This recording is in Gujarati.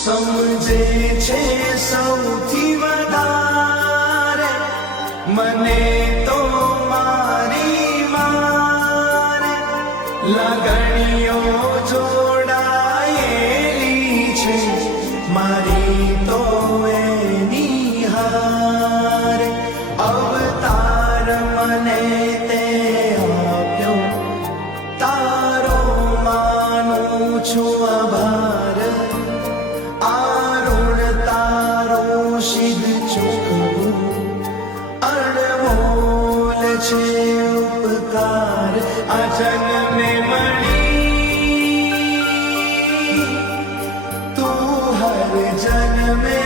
સમજે છે સૌથી વધારે મને તો મારી મારે લાગણીઓ જોડાયેલી છે મારી તો એની હારે અવતાર મને તે આપ્યો તારો માનું છું આભાર સિદ્ધ ચૂકવું અણમોલ છે ઉપકાર આ જન્મે મળી તું હર જન્મે